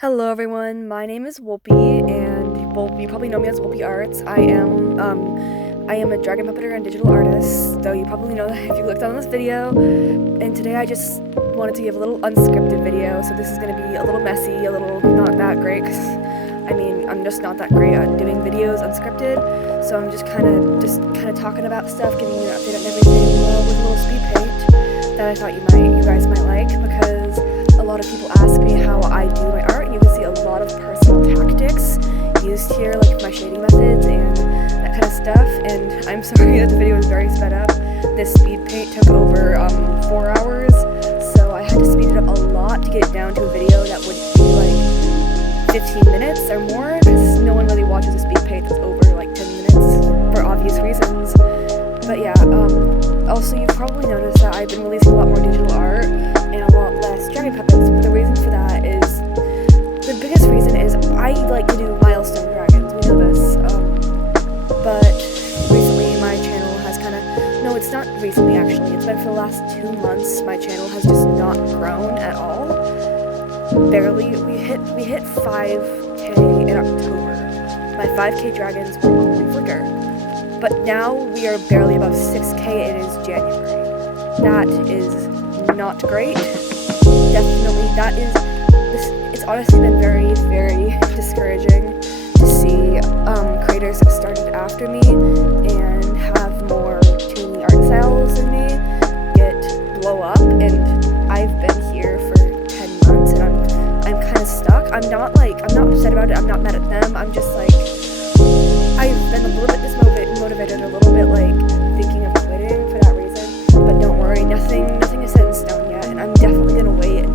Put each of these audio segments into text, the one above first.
Hello everyone, my name is Wolpie, and well, you probably know me as Wolpie Arts. I am a dragon puppeteer and digital artist, though you probably know that if you looked on this video. And today I just wanted to give a little unscripted video, so this is going to be a little messy, a little not that great, because I'm just not that great at doing videos unscripted, so I'm just kind of talking about stuff, giving you an update on everything with a little speed paint that I thought you guys might like, because a lot of people ask me how I do my art, and you can see a lot of personal tactics used here, like my shading methods and that kind of stuff. And I'm sorry that the video is very sped up. This speed paint took over 4 hours, so I had to speed it up a lot to get it down to a video that would be like 15 minutes or more, because no one really watches a speed paint that's over like 10 minutes for obvious reasons. But yeah, also you've probably noticed that I've been releasing a lot more digital art and a lot less dragon puppets, but the reason for that is, the biggest reason is I like to do milestone dragons, we know this, but recently my channel has no, it's not recently actually, it's been for the last 2 months, my channel has just not grown at all, barely. We hit 5k in October, my 5k dragons were only Flickr, but now we are barely above 6k, it is January. That is not great. Definitely, it's honestly been very, very discouraging to see creators that started after me and have more tuning art styles than me blow up, and I've been here for 10 months and I'm kind of stuck. I'm not upset about it, I'm not mad at them, I'm just like, I've been a little bit dismotivated, a little bit like thinking of quitting for that reason, but don't worry, nothing is set in stone yet, and I'm definitely gonna wait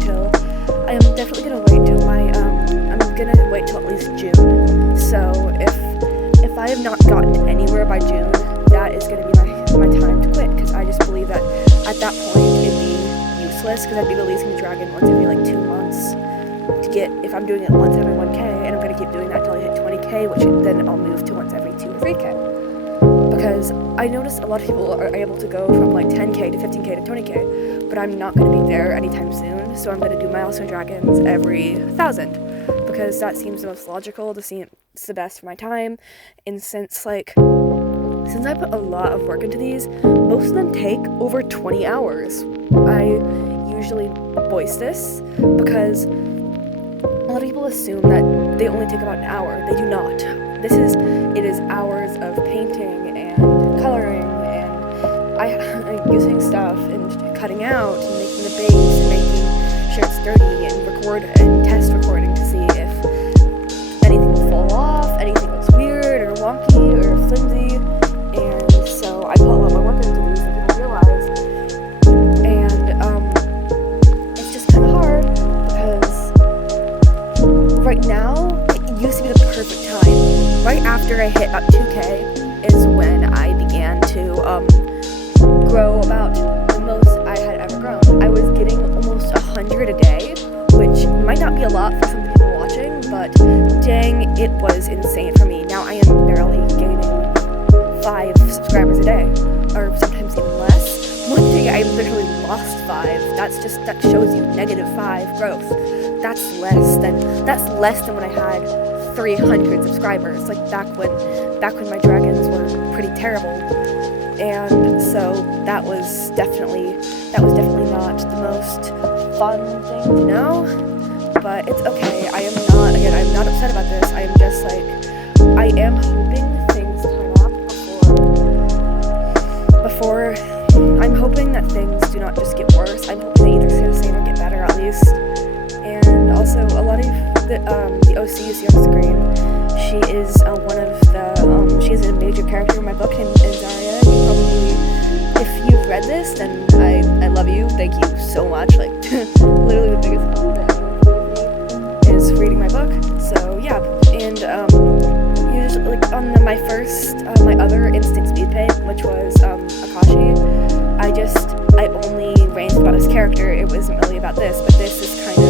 till at least June. So if I have not gotten anywhere by June, that is gonna be my time to quit, because I just believe that at that point it'd be useless, because I'd be releasing the dragon once every like 2 months if I'm doing it once every 1k, and I'm gonna keep doing that until I hit 20k, which then I'll move to once every 2 or 3k. Because I noticed a lot of people are able to go from like 10k to 15k to 20k, but I'm not going to be there anytime soon, so I'm going to do milestone dragons every 1,000, because that seems the most logical, it's the best for my time, and since I put a lot of work into these, most of them take over 20 hours. I usually voice this because a lot of people assume that they only take about an hour. They do not. It is hours of painting and coloring and I'm using stuff and cutting out and making the base and making sure it's dirty and test recording to see if anything will fall off, anything looks weird or wonky or flimsy, and so I put a lot more work into these than people realize, and it's just kind of hard because right now it used to be the perfect time. Right after I hit about 2k is when I began to grow about the most I had ever grown. I was getting almost 100 a day, which might not be a lot for some people watching, but dang, it was insane for me. Now I am barely gaining 5 subscribers a day, or sometimes even less. One day I literally lost 5. That shows you -5 growth. That's less than when I had 300 subscribers, like back when my dragons were pretty terrible. And so that was definitely not the most fun thing to know, but it's okay. I'm not upset about this. I am just like, I am hoping things turn up before I'm hoping that things do not just get worse. I'm hoping they either stay the same or get better at least. And also, a lot of the OC you see on the screen, she is she's a major character in my book named Enzaria. You probably, if you've read this, then I love you. Thank you so much. Like, literally the biggest compliment is reading my book. So yeah, and usually like on my other instant speed paint, which was Akashi, I only ranted about this character. It wasn't really about this, but this is kind of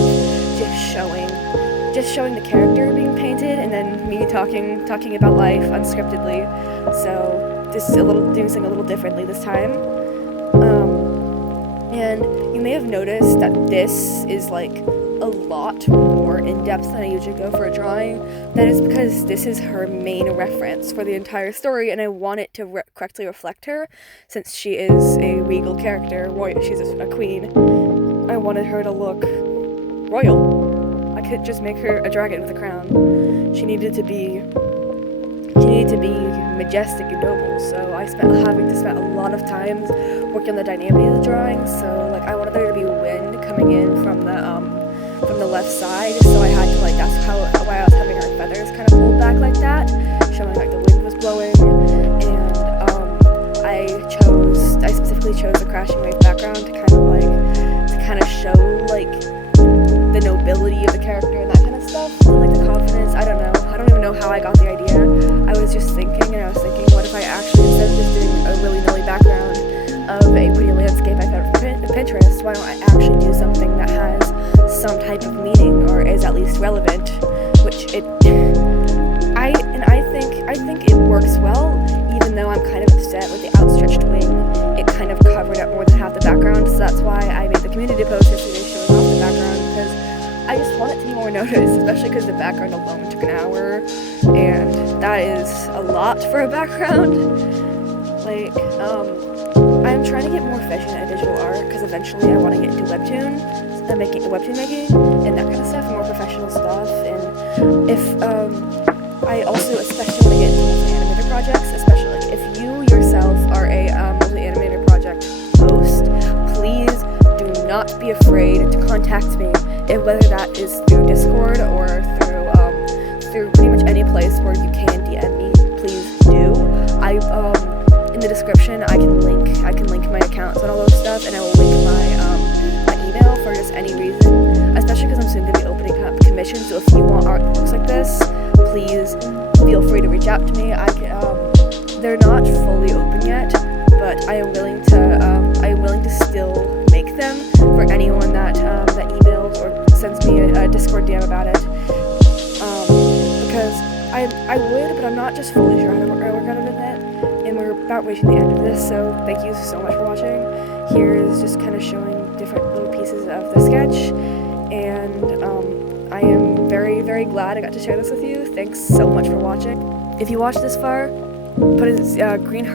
just showing the character being painted, and then me talking about life unscriptedly. So just doing something a little differently this time. And you may have noticed that this is like a lot more in-depth than I usually go for a drawing. That is because this is her main reference for the entire story, and I want it to correctly reflect her, since she is a regal character. She's a queen. I wanted her to look royal. I couldn't just make her a dragon with a crown. She needed to be majestic and noble, so I spent a lot of time working on the dynamic of the drawing. So like I wanted there to be wind coming in from the left side, so I had to that's why I was having her feathers kind of pulled back like that, showing like the wind was blowing. And I specifically chose the crashing wave background to kind of show like the nobility of the character and that kind of stuff, and like the confidence. I don't even know how I got the idea. I was just thinking, what if I actually, instead of just doing a willy-nilly background of a pretty landscape I found from Pinterest, why don't I actually do something that has some type of meaning, or is at least relevant, I think it works well, even though I'm kind of upset with the outstretched wing. It kind of covered up more than half the background, so that's why I made the community post yesterday showing off the background, because I just want it to be more noticed, especially because the background alone took an hour, and that is a lot for a background. I'm trying to get more efficient at digital art, because eventually I want to get into webtoon making and that kind of stuff, more professional stuff. And I also especially want to get into multi-animator projects, especially if you yourself are a multi-animator project host, please do not be afraid to contact me, whether that is through Discord or through pretty much any place where you can DM me. Please do. In the description I can link my accounts and all those stuff, and I will link my email for just any reason, especially because I'm soon going to be opening up commissions. So if you want art that looks like this, please feel free to reach out to me. They're not fully open yet, but I am willing to still make them for anyone that emails or sends me a Discord DM about it. Because I would, but I'm not just fully sure how to work out of it yet, and we're about reaching the end of this, so thank you so much for watching. Here is just kind of showing different little pieces of the sketch, and I am very, very glad I got to share this with you. Thanks so much for watching. If you watched this far, put a green heart